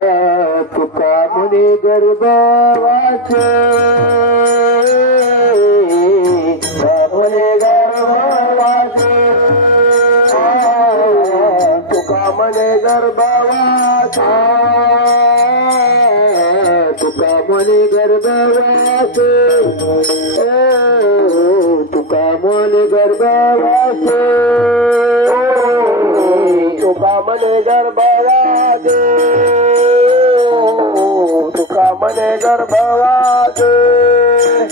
तुका मुनी गर्भवाचे मुनी गर्भवाचे तुका मुनी गर्भवाचा तुका मुनी गर्भवाचे तुका मुनी गर्भवाचे तुका मुनी गर्भवाचे तुका मने गर्भवाचे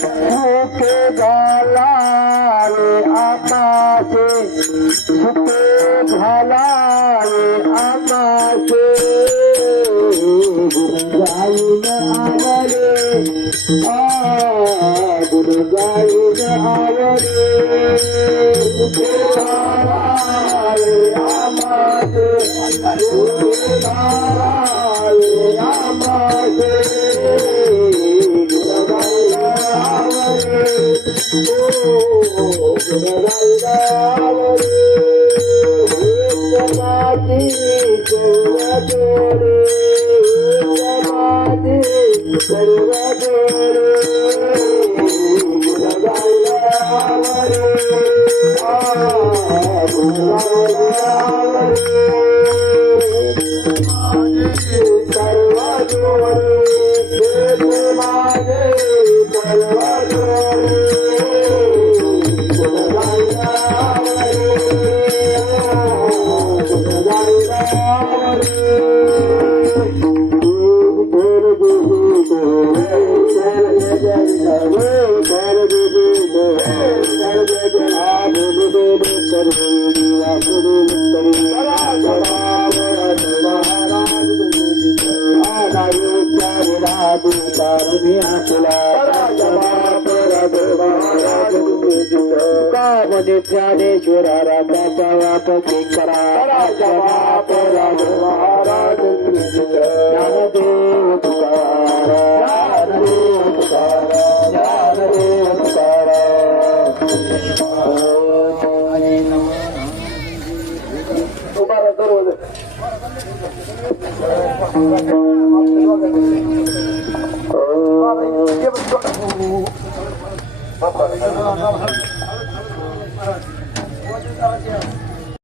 सुखे झाला रे आकाशे सुखे झाला रे आकाशे गुरुगाईन आवरे गुरुगाईन आवरे सुखे झाला रे आकाशे सुखे झाला रे आकाशे ज्ञानेश्वरा राजाचा व्यापक करा महाराज ज्ञानदेव तुकाराम ज्ञानदेव तुकाराम